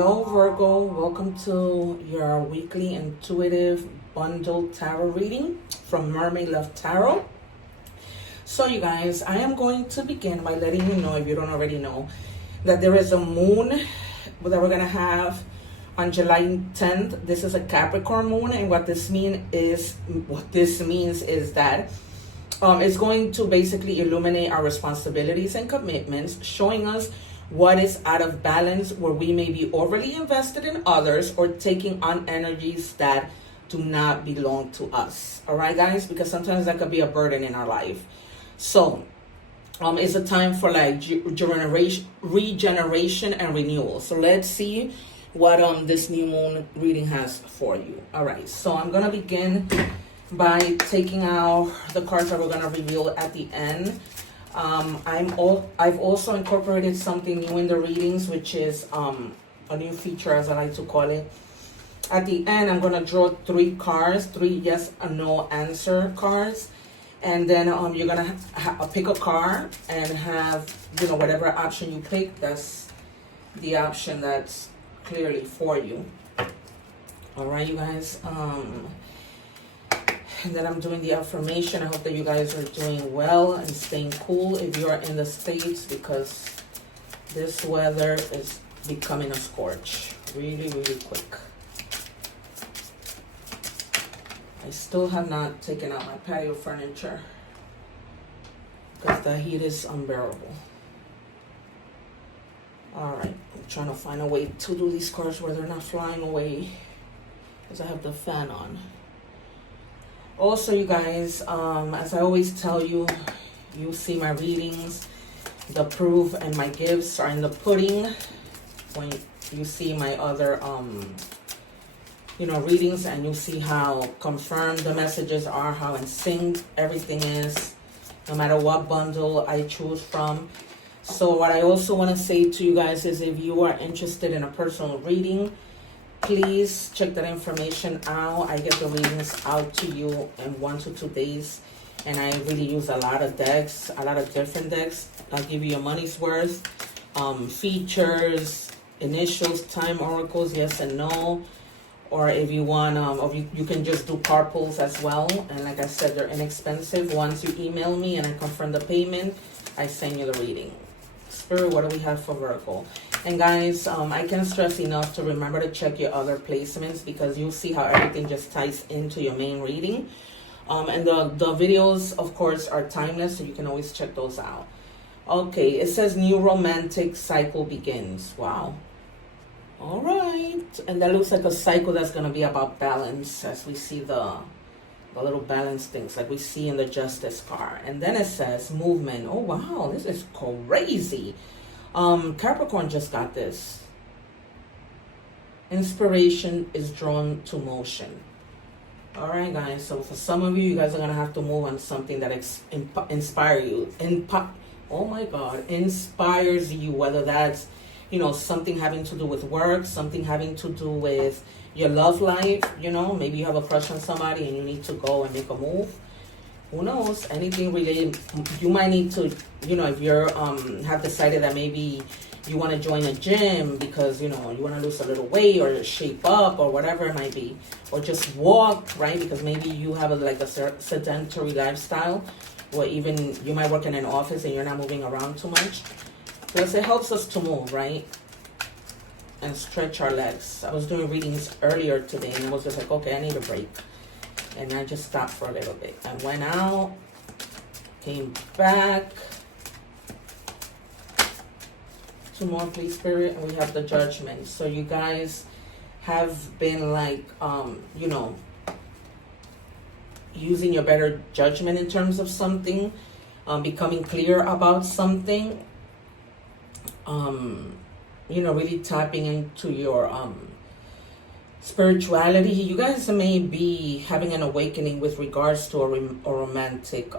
Hello Virgo, welcome to your weekly intuitive bundle tarot reading from Mermaid Love Tarot. So you guys, I am going to begin by letting you know, if you don't already know, that there is a moon that we're going to have on July 10th. This is a Capricorn moon, and what this means is that it's going to basically illuminate our responsibilities and commitments, showing us what is out of balance, where we may be overly invested in others or taking on energies that do not belong to us. All right, guys, because sometimes that could be a burden in our life. So it's a time for like regeneration and renewal. So let's see what this new moon reading has for you. All right, so I'm gonna begin by taking out the cards that we're gonna reveal at the end. I've also incorporated something new in the readings, which is a new feature, as I like to call it. At the end, I'm going to draw 3 cards, 3 yes and no answer cards. And then you're going to pick a card and have, whatever option you pick, that's the option that's clearly for you. All right, you guys. And then I'm doing the affirmation. I hope that you guys are doing well and staying cool if you are in the States, because this weather is becoming a scorch really, really quick. I still have not taken out my patio furniture because the heat is unbearable. All right, I'm trying to find a way to do these cards where they're not flying away because I have the fan on. Also, you guys, as I always tell you, you see my readings, the proof and my gifts are in the pudding. When you see my other, readings, and you see how confirmed the messages are, how in sync everything is, no matter what bundle I choose from. So what I also want to say to you guys is, if you are interested in a personal reading, please check that information out. I get the readings out to you in 1 to 2 days. And I really use a lot of decks, a lot of different decks. I'll give you your money's worth. Features, initials, time oracles, yes and no. Or if you want, you can just do card pulls as well. And like I said, they're inexpensive. Once you email me and I confirm the payment, I send you the reading. Spirit, what do we have for Virgo? And guys, I can't stress enough to remember to check your other placements, because you'll see how everything just ties into your main reading. And the videos, of course, are timeless, so you can always check those out. Okay, it says new romantic cycle begins. Wow. All right. And that looks like a cycle that's going to be about balance, as we see the little balance things like we see in the Justice card. And then it says movement. Oh, wow. This is crazy. Capricorn just got this. Inspiration is drawn to motion. All right, guys. So for some of you, you guys are gonna have to move on something that inspires you. Oh my God, inspires you. Whether that's something having to do with work, something having to do with your love life. Maybe you have a crush on somebody and you need to go and make a move. Who knows? Anything related. You might need to, if you're have decided that maybe you want to join a gym because you want to lose a little weight or shape up or whatever it might be, or just walk, right? Because maybe you have a sedentary lifestyle, or even you might work in an office and you're not moving around too much. Because it helps us to move, right? And stretch our legs. I was doing readings earlier today and it was just like, okay, I need a break. And I just stopped for a little bit. I went out, came back. 2 more, please, Spirit. And we have the Judgment. So you guys have been like, using your better judgment in terms of something, becoming clear about something, really tapping into your spirituality. You guys may be having an awakening with regards to a romantic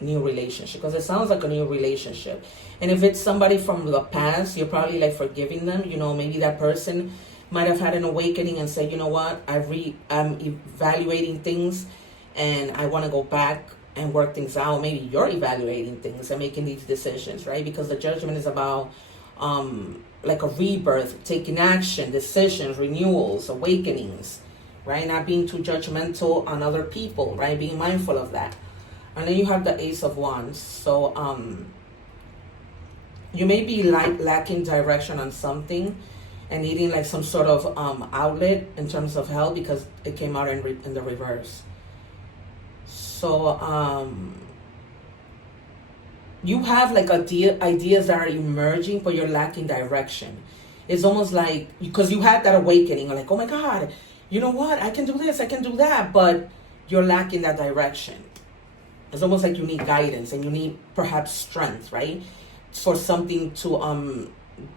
new relationship, because it sounds like a new relationship. And if it's somebody from the past, you're probably like forgiving them. Maybe that person might have had an awakening and said, you know what, I'm evaluating things and I want to go back and work things out. Maybe you're evaluating things and making these decisions, right? Because the Judgment is about like a rebirth, taking action, decisions, renewals, awakenings, right? Not being too judgmental on other people, right? Being mindful of that. And then you have the Ace of Wands. So you may be lacking direction on something and needing like some sort of outlet in terms of help, because it came out in the reverse. So you have like ideas that are emerging, but you're lacking direction. It's almost like, because you had that awakening, like, oh my God, you know what? I can do this, I can do that, but you're lacking that direction. It's almost like you need guidance and you need perhaps strength, right? For something to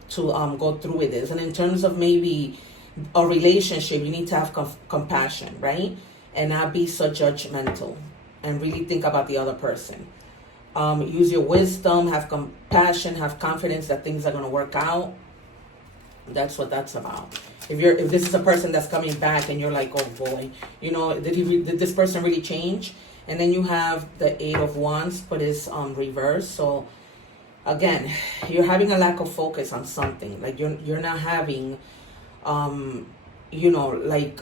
go through with this. And in terms of maybe a relationship, you need to have compassion, right? And not be so judgmental, and really think about the other person. Use your wisdom, have compassion, have confidence that things are going to work out. That's what that's about. If this is a person that's coming back and you're like, oh boy, you know, did this person really change? And then you have the Eight of Wands, but it's reversed. So again, you're having a lack of focus on something. Like you're not having, you know, like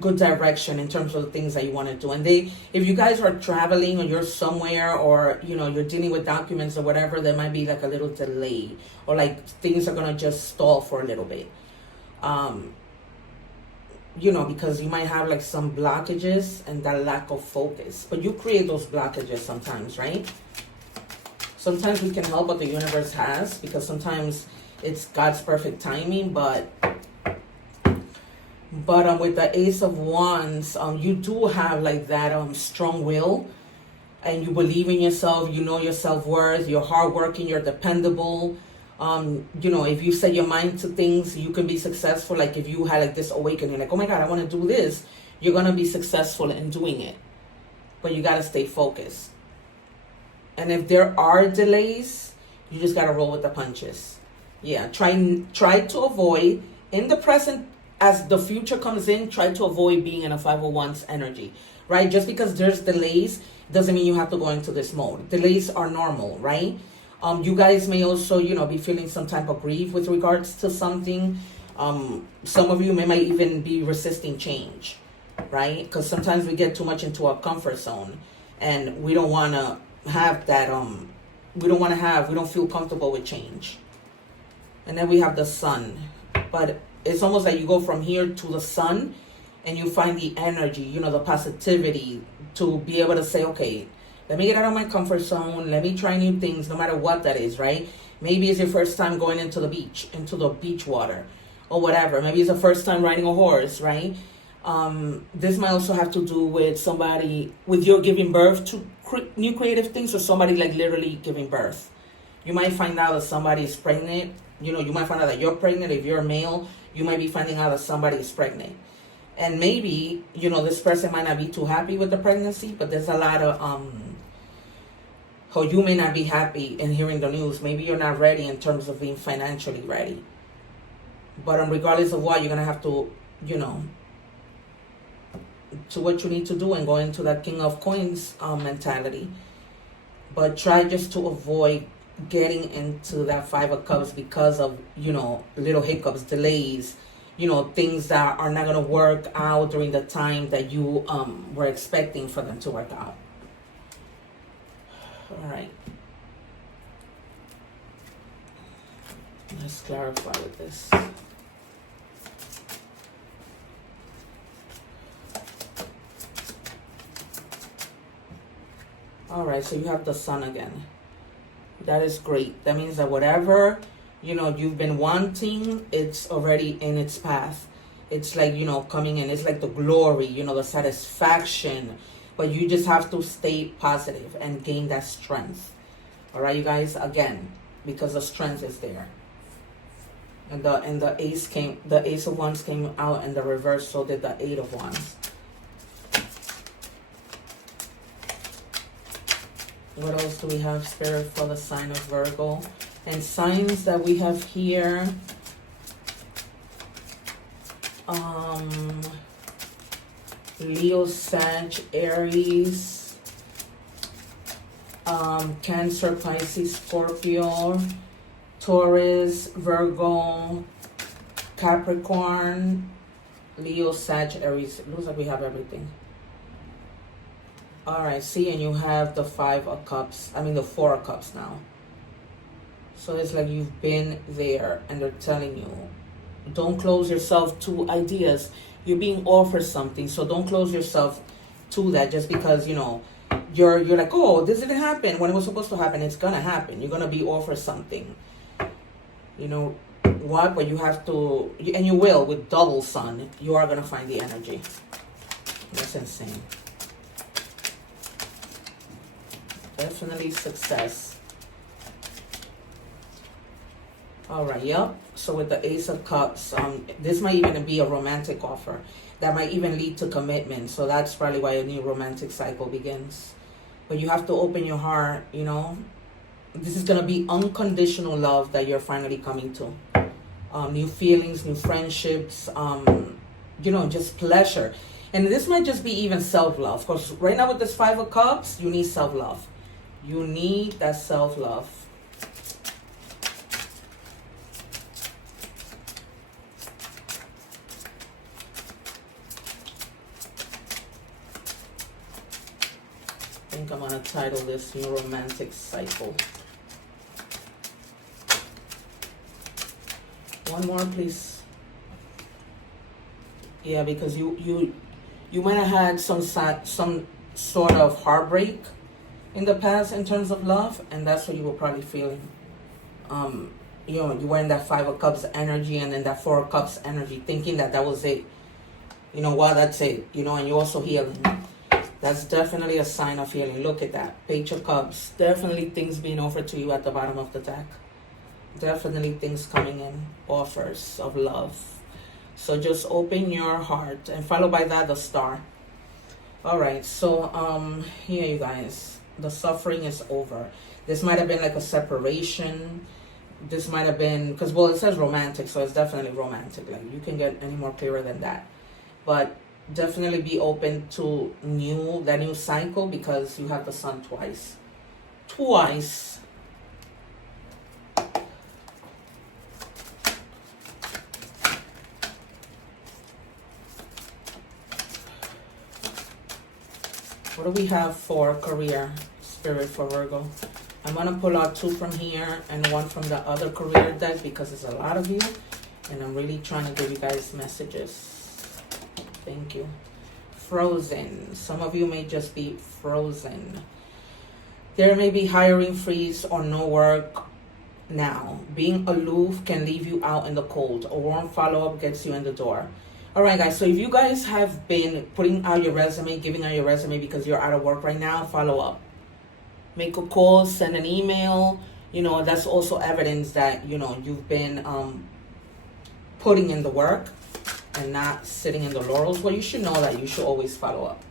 good direction in terms of the things that you want to do. And if you guys are traveling or you're somewhere, or you know, you're dealing with documents or whatever, there might be like a little delay, or like things are gonna just stall for a little bit. You know, because you might have like some blockages and that lack of focus, but you create those blockages sometimes, right? Sometimes we can help what the universe has, because sometimes it's God's perfect timing, but with the Ace of Wands, you do have like that strong will, and you believe in yourself, you know your self-worth, you're hardworking, you're dependable. You know, if you set your mind to things, you can be successful. Like if you had like this awakening, like, oh my God, I want to do this, you're going to be successful in doing it. But you got to stay focused. And if there are delays, you just got to roll with the punches. Yeah, try to avoid, in the present, as the future comes in, try to avoid being in a 501's energy, right? Just because there's delays doesn't mean you have to go into this mode. Delays are normal, right? You guys may also, you know, be feeling some type of grief with regards to something. Some of you might even be resisting change, right? Because sometimes we get too much into our comfort zone, and we don't want to have that, we don't feel comfortable with change. And then we have the Sun. But it's almost like you go from here to the Sun, and you find the energy, you know, the positivity to be able to say, okay, let me get out of my comfort zone. Let me try new things, no matter what that is, right? Maybe it's your first time going into the beach water, or whatever. Maybe it's the first time riding a horse, right? This might also have to do with somebody, with your giving birth to new creative things, or somebody like literally giving birth. You might find out that somebody is pregnant. You know, you might find out that you're pregnant. If you're a male, you might be finding out that somebody is pregnant. And maybe, you know, this person might not be too happy with the pregnancy, but there's a lot of, how you may not be happy in hearing the news. Maybe you're not ready in terms of being financially ready. But regardless of what, you're going to have to, you know, to what you need to do and go into that King of Coins mentality. But try just to avoid getting into that Five of Cups because of, you know, little hiccups, delays, you know, things that are not going to work out during the time that you were expecting for them to work out. All right. Let's clarify with this. All right, so you have the Sun again. That is great. That means that whatever, you know, you've been wanting, it's already in its path. It's like, you know, coming in. It's like the glory, you know, the satisfaction. But you just have to stay positive and gain that strength. All right, you guys, again, because the strength is there. And the Ace of Wands came out in the reverse, so did the Eight of Wands. What else do we have, Spirit, for the sign of Virgo? And signs that we have here. Leo, Sag, Aries, Cancer, Pisces, Scorpio, Taurus, Virgo, Capricorn, Leo, Sag, Aries. It looks like we have everything. All right, see, and you have the 5 of Cups. I mean, the 4 of Cups now. So it's like you've been there, and they're telling you, don't close yourself to ideas. You're being offered something, so don't close yourself to that just because, you know, you're like, oh, this didn't happen when it was supposed to happen. It's gonna happen. You're gonna be offered something. You know what? But you have to, and you will, with double sun, you are gonna find the energy. That's insane. Definitely success. All right, yep. So with the Ace of Cups, this might even be a romantic offer. That might even lead to commitment. So that's probably why a new romantic cycle begins. But you have to open your heart, you know. This is going to be unconditional love that you're finally coming to. New feelings, new friendships, you know, just pleasure. And this might just be even self-love. Because right now with this 5 of Cups, you need self-love. You need that self-love. I think I'm going to title this New Romantic Cycle. One more, please. Yeah, because you might have had some sort of heartbreak in the past in terms of love, and that's what you were probably feeling. You know, you were in that 5 of Cups energy and then that 4 of Cups energy, thinking that that was it. You know, well, that's it. You know, and you're also healing. That's definitely a sign of healing. Look at that. Page of Cups. Definitely things being offered to you at the bottom of the deck. Definitely things coming in. Offers of love. So just open your heart. And followed by that, the star. Alright, so here you guys. The suffering is over. This might have been like a separation. This might have been, because, well, it says romantic, so it's definitely romantic. Like, you can get any more clearer than that. But definitely be open to that new cycle, because you have the sun twice. What do we have for career, Spirit, for Virgo? I'm going to pull out 2 from here and 1 from the other career deck, because there's a lot of you. And I'm really trying to give you guys messages. Thank you. Frozen. Some of you may just be frozen. There may be hiring freeze or no work now. Being aloof can leave you out in the cold. A warm follow-up gets you in the door. All right, guys. So if you guys have been putting out your resume, giving out your resume because you're out of work right now, follow up. Make a call, send an email. You know, that's also evidence that, you know, you've been putting in the work and not sitting in the laurels. Well, you should know that you should always follow up.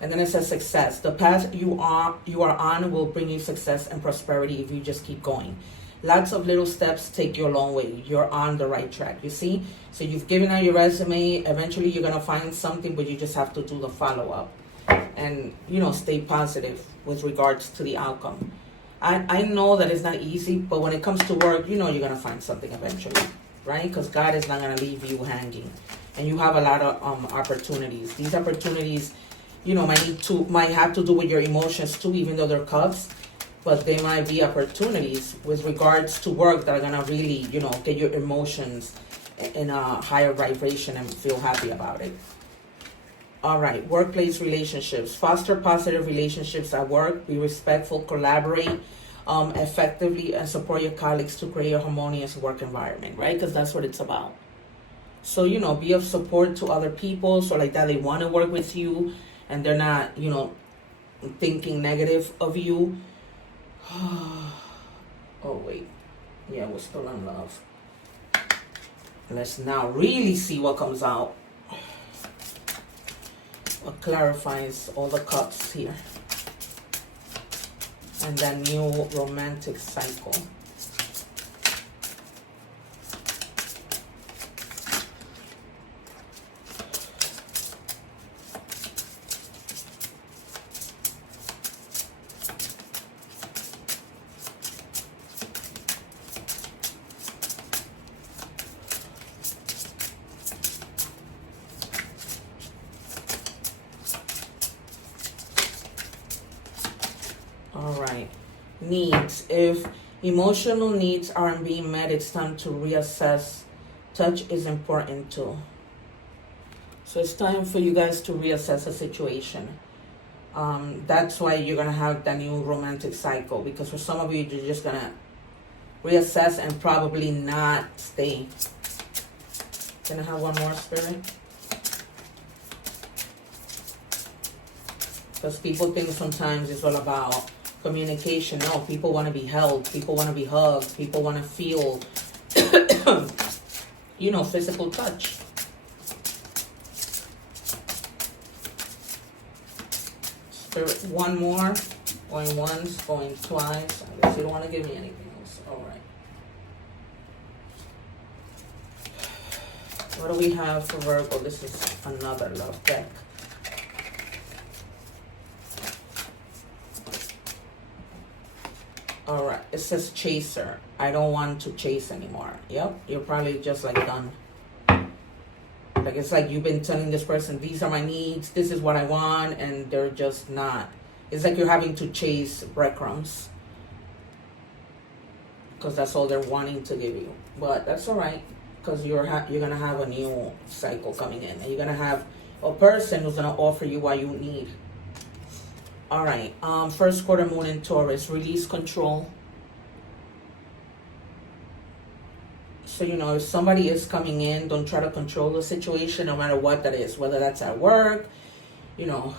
And then it says success. The path you are on will bring you success and prosperity if you just keep going. Lots of little steps take you a long way. You're on the right track, you see? So you've given out your resume. Eventually you're going to find something, but you just have to do the follow-up. And, you know, stay positive with regards to the outcome. I know that it's not easy, but when it comes to work, you know you're going to find something eventually. Right? Because God is not going to leave you hanging. And you have a lot of opportunities. These opportunities, you know, might have to do with your emotions too, even though they're cups. But they might be opportunities with regards to work that are going to really, you know, get your emotions in a higher vibration and feel happy about it. All right. Workplace relationships. Foster positive relationships at work. Be respectful. Collaborate effectively, and support your colleagues to create a harmonious work environment, right? Because that's what it's about. So, you know, be of support to other people, so like that they want to work with you and they're not, you know, thinking negative of you. Oh, wait. Yeah, we're still in love. Let's now really see what comes out. What clarifies all the cups here. And that new romantic cycle. needs. If emotional needs aren't being met, it's time to reassess. Touch is important too. So it's time for you guys to reassess a situation. That's why you're gonna have that new romantic cycle, because for some of you, you're just gonna reassess and probably not stay. Can I have one more, Spirit? Because people think sometimes it's all about communication. No, people want to be held. People want to be hugged. People want to feel, you know, physical touch. Spirit, one more. Going once, going twice. I guess you don't want to give me anything else. All right. What do we have for Virgo? This is another love deck. All right, it says chaser. I don't want to chase anymore. Yep, you're probably just like done. Like it's like you've been telling this person, these are my needs, this is what I want, and they're just not. It's like you're having to chase breadcrumbs, because that's all they're wanting to give you. But that's all right, because you're gonna have a new cycle coming in, and you're gonna have a person who's gonna offer you what you need. All right, first quarter moon in Taurus, release control. So, you know, if somebody is coming in, don't try to control the situation, no matter what that is, whether that's at work, you know,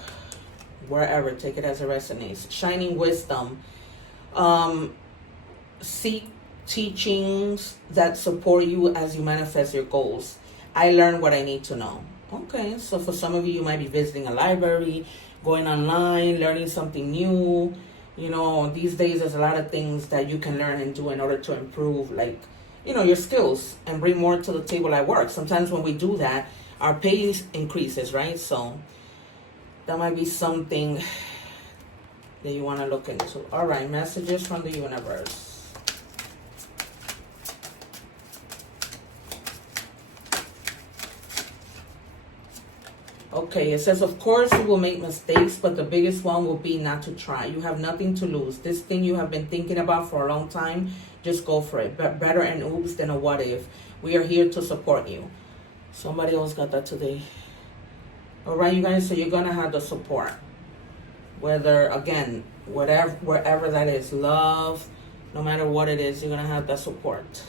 wherever, take it as it resonates. Shining wisdom. Seek teachings that support you as you manifest your goals. I learned what I need to know. Okay, so for some of you, you might be visiting a library, going online, learning something new. You know, these days there's a lot of things that you can learn and do in order to improve, like, you know, your skills and bring more to the table at work. Sometimes when we do that, our pay increases, right? So that might be something that you want to look into. All right, messages from the universe. Okay, it says, of course you will make mistakes, but the biggest one will be not to try. You have nothing to lose. This thing you have been thinking about for a long time, just go for it. But better an oops than a what if. We are here to support you. Somebody else got that today. All right, you guys, so you're going to have the support. Whether, again, whatever, wherever that is, love, no matter what it is, you're going to have that support.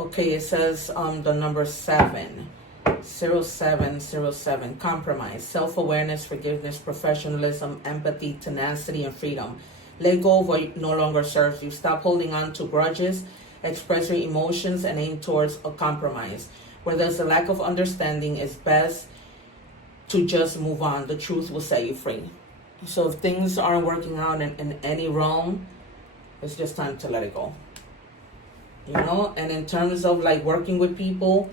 Okay, it says the number 70707, compromise, self-awareness, forgiveness, professionalism, empathy, tenacity, and freedom. Let go of what no longer serves you. Stop holding on to grudges, express your emotions, and aim towards a compromise. Where there's a lack of understanding, it's best to just move on. The truth will set you free. So if things aren't working out in any realm, it's just time to let it go. You know, and in terms of like working with people,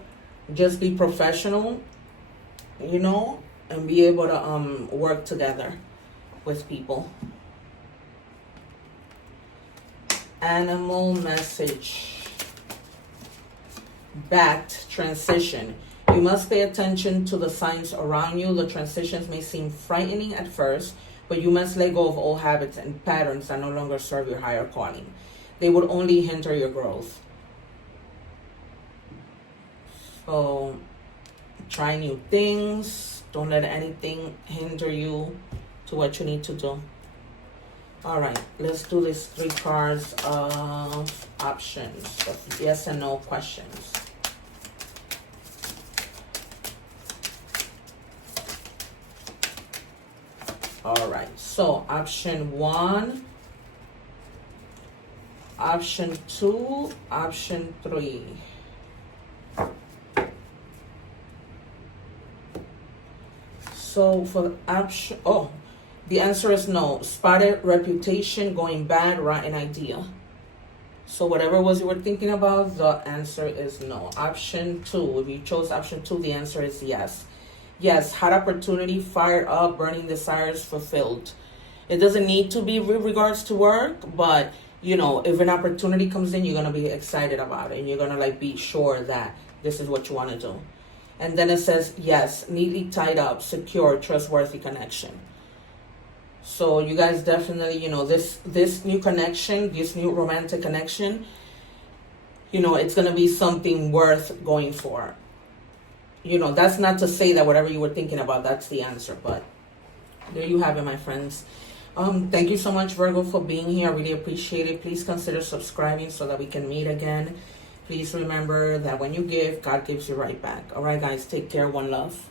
just be professional, you know, and be able to work together with people. Animal message. Bat, transition. You must pay attention to the signs around you. The transitions may seem frightening at first, but you must let go of old habits and patterns that no longer serve your higher calling. They would only hinder your growth. So try new things. Don't let anything hinder you to what you need to do. All right, let's do these 3 cards of options, of yes and no questions. All right, so option 1, option 2, option 3. So for the option, the answer is no. Spotted reputation going bad, rotten idea. So whatever it was you were thinking about, the answer is no. Option 2, if you chose option 2, the answer is yes. Yes, hot opportunity, fired up, burning desires fulfilled. It doesn't need to be with regards to work, but you know, if an opportunity comes in, you're going to be excited about it, and you're going to like be sure that this is what you want to do. And then it says, yes, neatly tied up, secure, trustworthy connection. So you guys definitely, you know, this new connection, this new romantic connection, you know, it's going to be something worth going for. You know, that's not to say that whatever you were thinking about, that's the answer. But there you have it, my friends. Thank you so much, Virgo, for being here. I really appreciate it. Please consider subscribing so that we can meet again. Please remember that when you give, God gives you right back. All right, guys, take care. One love.